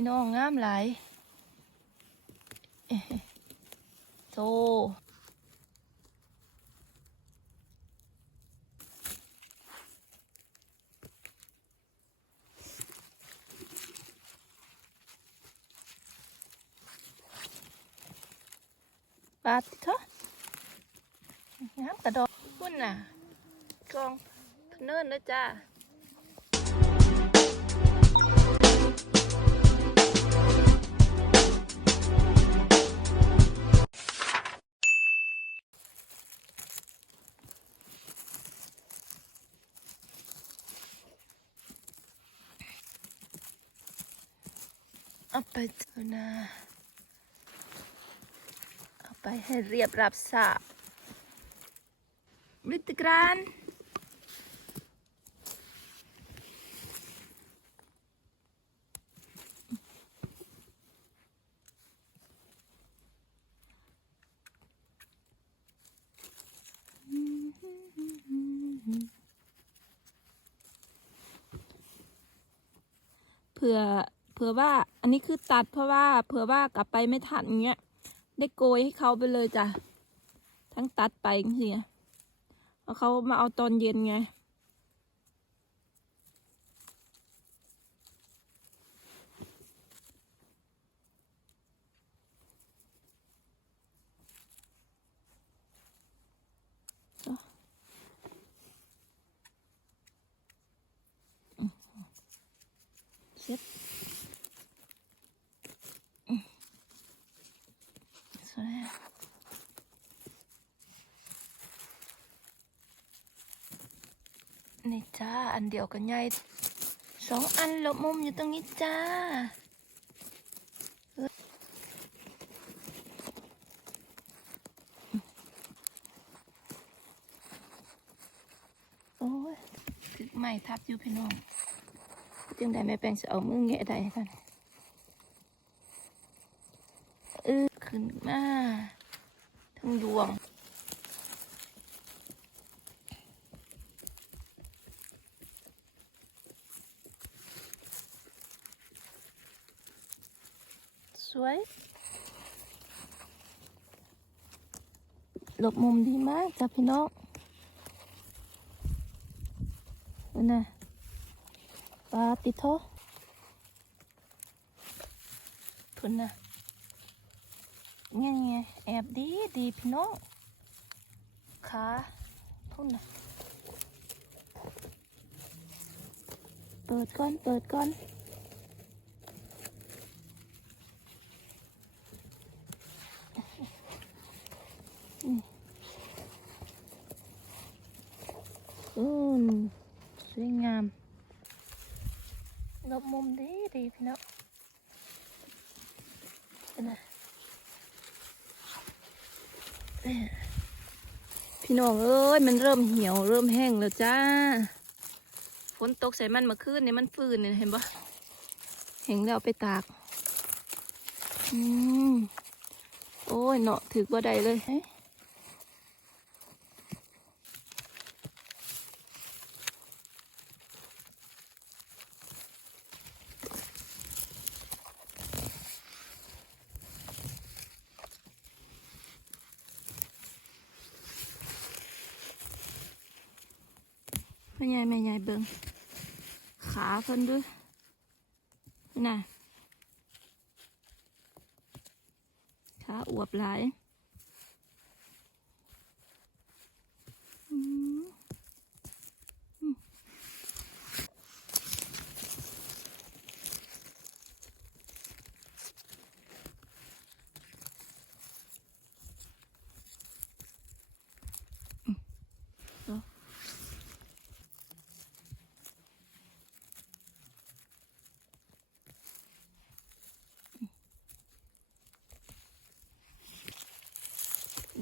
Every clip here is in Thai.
พี่น้องงามหลายโซปาดเถอะงามกระดอกพุ่นน่ะกองเนินเลยจ้า เอาไปเถอะนะเอาไปให้เรียบรับทราบมิตรกรานเผื่อ ผื่อว่าอันนี้คือตัดเพราะว่าเผื่อว่ากลับไปไม่ทันเงี้ย ได้โกยให้เขาไปเลยจ้ะ ทั้งตัดไปเงี้ยเพราะเขามาเอาตอนเย็นไง เช็ดอืมสวยอะ นี่จ้า อันเดียวกันใหญ่สองอันหลบมุมอยู่ตรงนี้จ้าเอ้ยโอ้ยถึกไม่ทับอยู่พี่น้องจึงได้แม่แปลงจะเอามือแงะได้กันเออขึ้นมาทั้งดวง ส วยหลบมุมดีมากจ้ะพี่น้องนั่นน่ะปาติโทพุนนะเนี่ยไงแอบดีดีพี่น้องขาพุ่นนะเปิดก่อน เปิดก่อน อืมอืมสวยงาม ลบมุมดีดีพี่น้องเป็นไงเอ้ยพี่ น้องเอ้ยมันเริ่มเหี่ยวเริ่มแห้งแล้วจ้าฝนตกใส่มันมาคืนนี่มันฟืนเนี่ยเห็นปะเห็นแล้วไปตากอืมโอ้ยเนาะถือว่าใดเลยเฮ้ยแม่ใหญ่แม่ใหญ่เบิงขาเพิ่นด้วยนี่น่ะขาอวบหลาย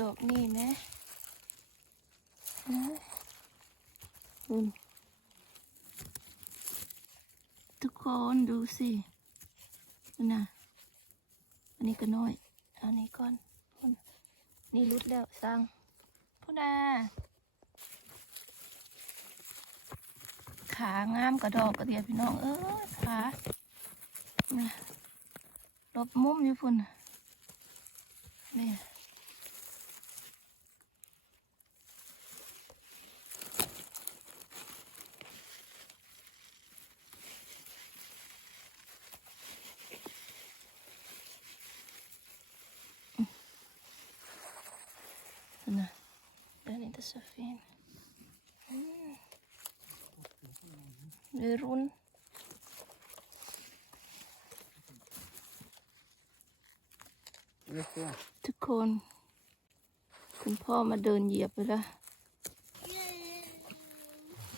ดอกนี่ไหมอืมทุกคนดูสินั่นน่ะอันนี้ก็น้อยอานี้ก่อนพุ่นนี่รุดแล้วสั่งพุ่นน่ะขางามกระดอกกระเดียพี่น้อง เอ้ยขาน่ลบมุมอยู่พุ่นน่ นี่พุ่นนะเดินอินเตอร์สฟินเดือรุน Vet du? ทุกคน คุณพ่อมาเดินเหยียบไปแล้ว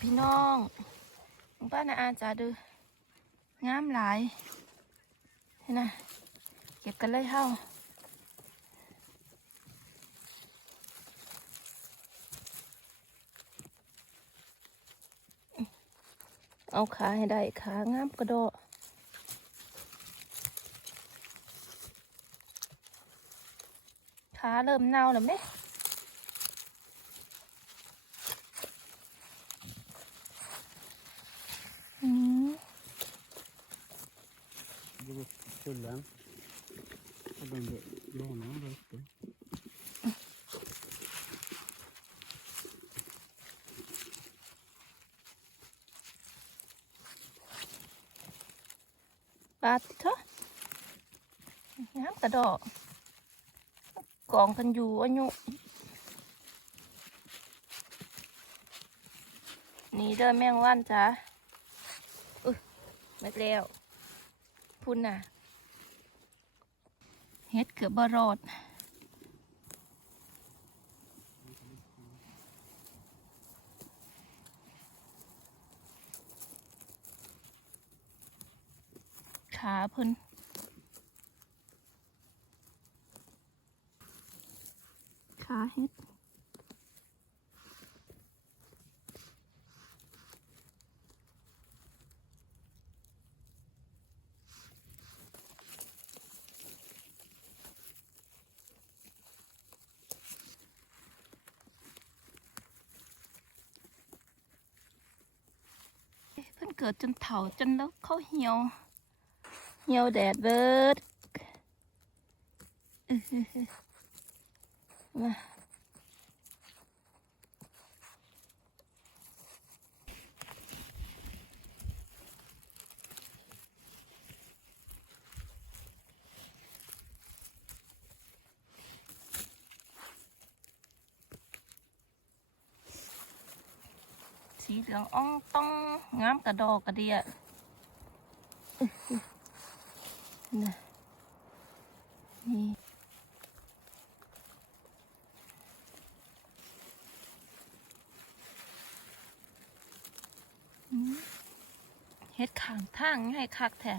พี่น้องลุงป้านาอาจาดูงามหลายเห็นนะเก็บกันเลยเท่า เอาขาให้ได้ขางามกระโดดขาเริ่มเน่าแล้วไหม ปาดเถอะน้ำกระดอกกองกันอยู่อายุนี่เด้อแมงวันจ้าอุ้ยหมดแล้วพุ่นน่ะ เฮ็ดเกือบบรอด ขาเพิ่นขาเฮ็ดเพิ่นเกิดจนเฒ่าจนแล้วเขาเหี่ยว เหี่ยวแดดเบิดอื้อหือหือมาสีเหลืองอ่องต้องงามกระดอกกระเดีย นะนี่อืมเฮ็ดขางทาง ให้คักแท้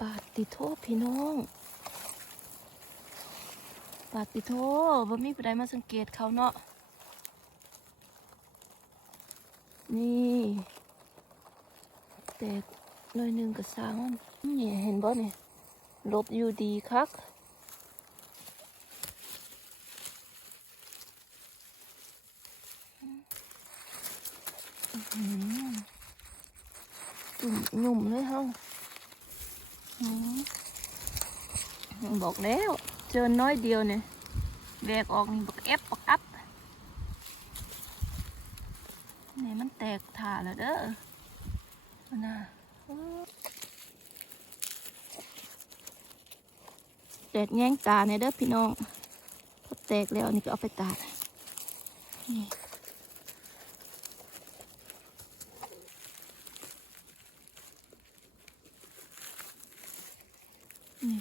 ปาติโทษพี่น้องปาติโทษบ่มีผู้ใดมาสังเกตเขาเนาะนี่แต่หน่อยหนึ่งกับสร้างมันนี่เห็นบ่เนี่ยลบอยู่ดีคักอื้อหือจุ่ม หนุ่มเลยเฮาอื้อหือบอกแล้ว เจอน้อยเดียวเนี่ยแบกออกนี่บักเอฟบักอัพนี่มันแตกถ่าแล้วเด้อน่ะแดดแย่งตาในเด้อพี่น้องพอแตกแล้วนี่ก็เอาไปตากนี่ นี่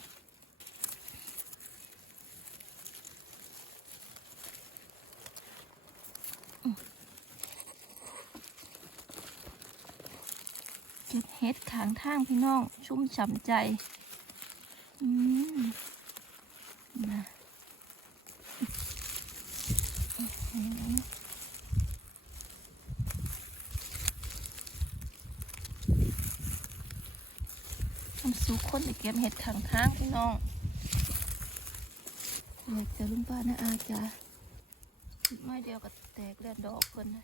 เก็บเห็ดขางทางพี่น้อง ชุ่มฉ่ำใจ อืมนะอื้อหือมันสู้ คนไปเก็บเห็ดขังทางพี่น้องอยากจะลุงป้านะอาจ้ะไม่เดียวก็แตกเลือดดอกคนนะ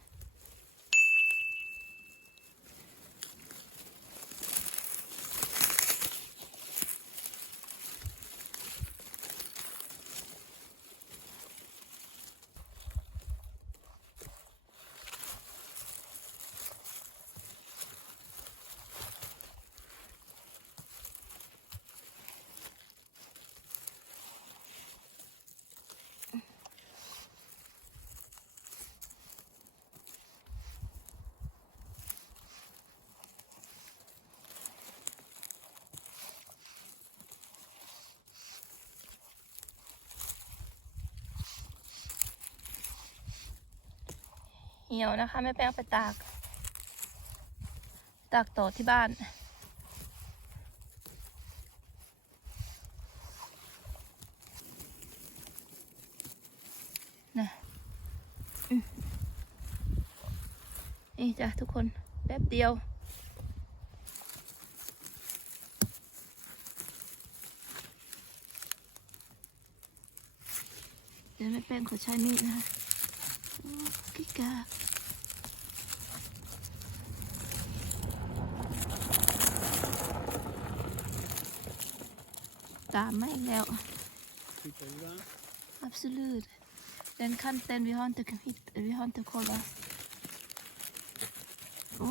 เหี่ยวนะคะแม่แป้งไปตาก ตากต่อที่บ้าน นะนี่จ้ะทุกคนแป๊บเดียวเดี๋ยวแม่แป้งขอใช้มีดนะคะ โอ้กิกาตามมาอีกแล้ว Titta i va? Absolut. Den kanten vi har inte hitt, vi har inte kollat. โอ้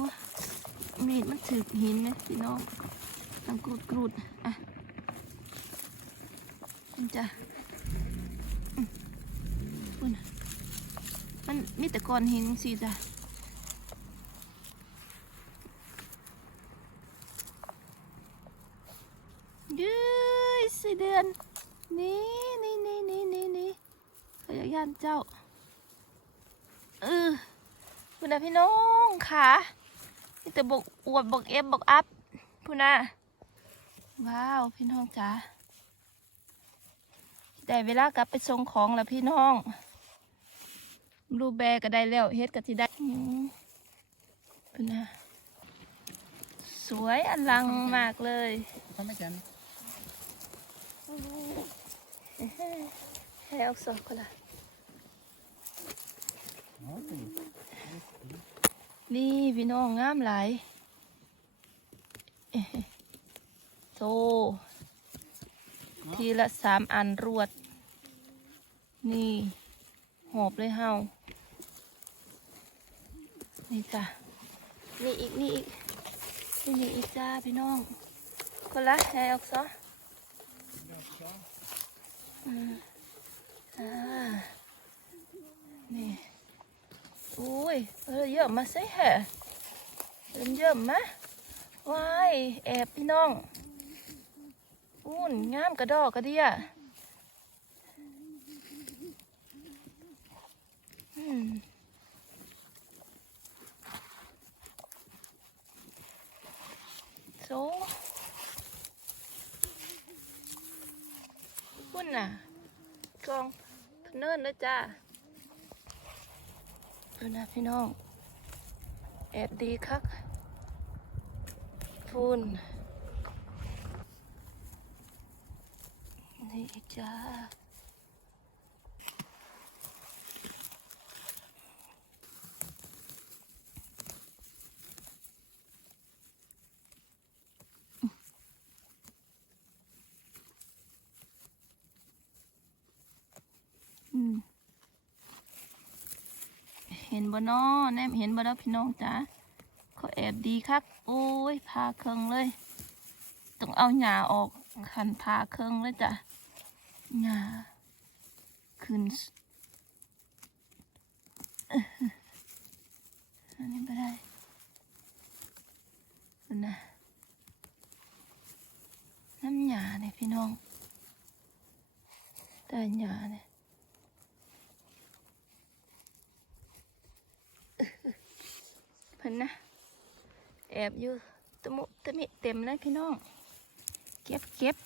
มีดมันถึกหินไหมพี่น้องต้องกรูดกรูดอะมันจะอืมอุ่น มีแต่ก้อนหินสิจ้ะเย้ยสี่เดือน นี่นี่นี่นี่นี่นี่ขยายานเจ้าเออพูนะพี่น้องขานี่แต่บกอวดบกเอฟบกอัพพูนะว้าว พี่น้องจ๋าได้เวลากลับไปส่งของแล้วพี่น้อง รูแบร์ก็ได้แล้วเฮ็ดก็ที่ได้อืมพูนะสวยอลังมากเลย Kom igen. ให้ออกสองคนละ Ja, fint. นี่พี่น้องงามหลายโซทีละสามอันรวด นี่ หอบเลยเฮา นี่จ้ะนี่อีกนี่อีกนี่นี่อีกจ้าพี่น้องคนละแฮออกซะอืมอ่านี่โอ้ยเออเยอะมาสิฮะเริ่มเยอะมาว้ายแอบพี่น้องอุ่นงามกระดอกกระเดียอืม โซพุ่นน่ะกองพะเนินเลยจ้าดูนะพี่น้องแอบดีคักฟูนนี่จ้า บ่นอแนมเห็นบ่นอพี่น้องจ้าเขาแอบดีคักโอ้ยพาเครื่องเลย ต้องเอาหญ้าออกขันพาเครื่องเลยจ้ะหญ้าขึ้นสอื้อหืออันนี้ไม่ได้ดูนะน้ำหญ้าเนี่ยพี่น้องแต่หญ้าเนี่ย เพิ่นนะ แอบอยู่ตะมุตะมิเต็มเลยพี่น้อง เก็บเก็บ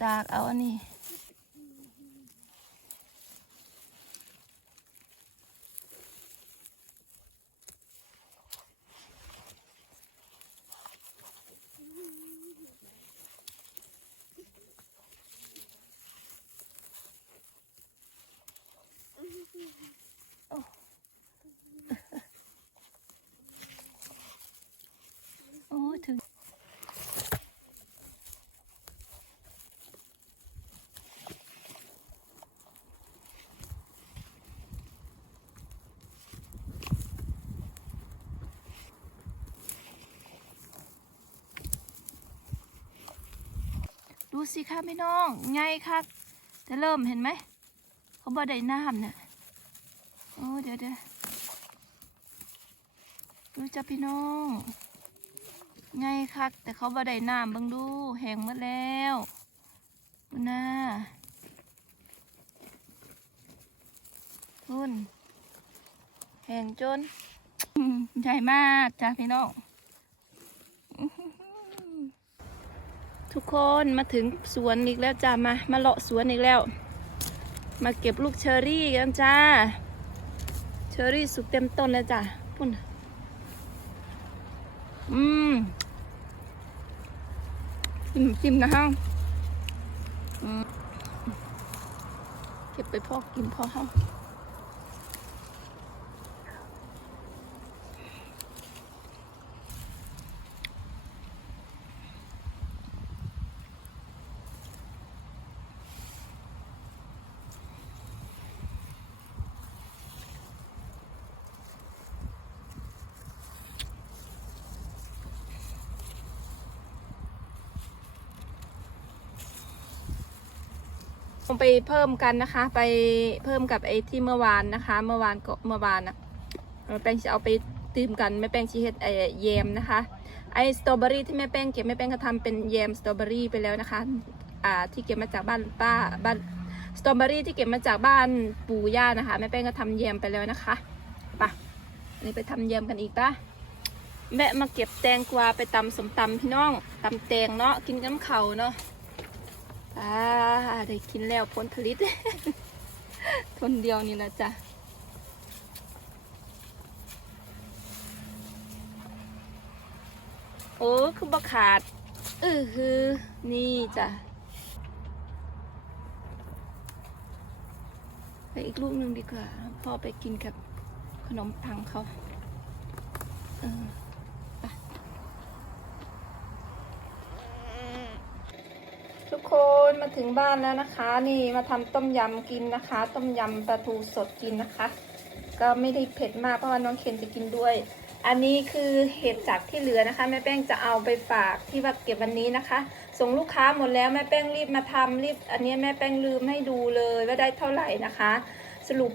ตากเอาอันนี้โอ้ถึงดู สิคะพี่น้องไงคะจะเริ่มเห็นไหม เขาบ่ได้น้ำเนี่ยโอ้เดี๋ยวเดี๋ยวดูจ้ะพี่น้องไงคักแต่เขาบ่ได้น้ำบังดูแห้งหมดแล้วดูนะคุณแห่งจนใหญ่มากจ้าพี่น้องอื้อหือ ทุกคนมาถึงสวนอีกแล้วจ้ามา มาเลาะสวนอีกแล้ว มาเก็บลูกเชอรี่กันจ้า เชอรี่สุกเต็มต้นเลยจ้าพุ่นอืมจิ้มจิ้มนะฮะเก็บไปพอกินพอเฮา ลงไปเพิ่มกันนะคะ ไปเพิ่มกับไอ้ที่เมื่อวานนะคะ เมื่อวานก็เมื่อวานอะแม่แป้งจะเอาไปตื่มกันแม่แป้งชีเฮ็ดไอ้แยมนะคะไอ้สตรอเบอรี่ที่แม่แป้งเก็บแม่แป้งก็ทำเป็นแยมสตรอเบอรี่ไปแล้วนะคะอ่าที่เก็บมาจากบ้านป้าบ้านสตรอเบอรี่ที่เก็บมาจากบ้านปู่ย่านะคะแม่แป้งก็ทำแยมไปแล้วนะคะไปะนี่ไปทำแยมกันอีกปะแม่มาเก็บแตงกวาไปตำสมตำพี่น้องตำแตงเนาะกินกับน้ำเขาเนาะ อ่าได้กินแล้วผลผลิต ทนเดียวนี่ละจ้ะโอ้คือบัขาดเออคือนี่จ้ะไปอีกลูกหนึ่งดีกว่าพ่อไปกินกับขนมปังเขาเออ ทุกคนมา ถึงบ้านแล้วนะคะ นี่มาทำต้มยำกินนะคะ ต้มยำปลาทูสดกินนะคะ ก็ไม่ได้เผ็ดมากเพราะว่าน้องเคนจะกินด้วย อันนี้คือเห็ดจากที่เหลือนะคะแม่แป้งจะเอาไปฝากที่ว่าเก็บวันนี้นะคะ ส่งลูกค้าหมดแล้วแม่แป้งรีบมาทำรีบ อันนี้แม่แป้งลืมให้ดูเลยว่าได้เท่าไหร่นะคะ สรุป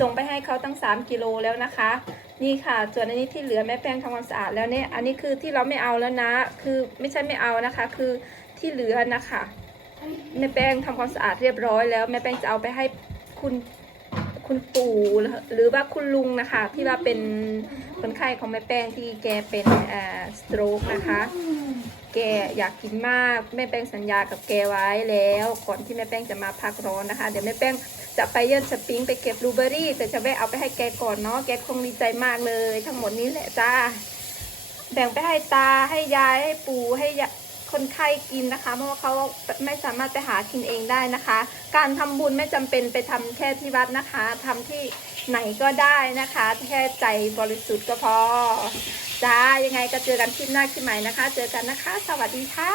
ส่งไปให้เขาตั้ง 3 กิโลแล้วนะคะ นี่ค่ะ ส่วนอันนี้ที่เหลือแม่แป้งทำความสะอาดแล้วเนี่ยอันนี้คือที่เราไม่เอาแล้วนะ คือไม่ใช่ไม่เอานะคะ คือที่เหลือนะคะ แม่แป้งทำความสะอาดเรียบร้อยแล้วแม่แป้งจะเอาไปให้คุณคุณปู่หรือว่าคุณลุงนะคะ ที่ว่าเป็นคนไข้ของแม่แป้งที่แกเป็นอ่าสโตรกนะคะ แกอยากกินมากแม่แป้งสัญญากับแกไว้แล้ว ก่อนที่แม่แป้งจะมาพักร้อนนะคะ เดี๋ยวแม่แป้งจะไปเยื่นสปริงไปเก็บบลูเบอรี่ แต่จะแวะเอาไปให้แกก่อนเนาะแกคงดีใจมากเลย ทั้งหมดนี้แหละจ้าแบ่งไปให้ตาให้ยายให้ปู่ให้ยา คนไข้กินนะคะ เพราะว่าเขาไม่สามารถไปหากินเองได้นะคะ การทำบุญไม่จำเป็นไปทำแค่ที่วัดนะคะทำที่ไหนก็ได้นะคะ แค่ใจบริสุทธิ์ก็พอจ้ายังไงก็เจอกันคลิปหน้าคลิปใหม่นะคะ เจอกันนะคะ สวัสดีค่ะ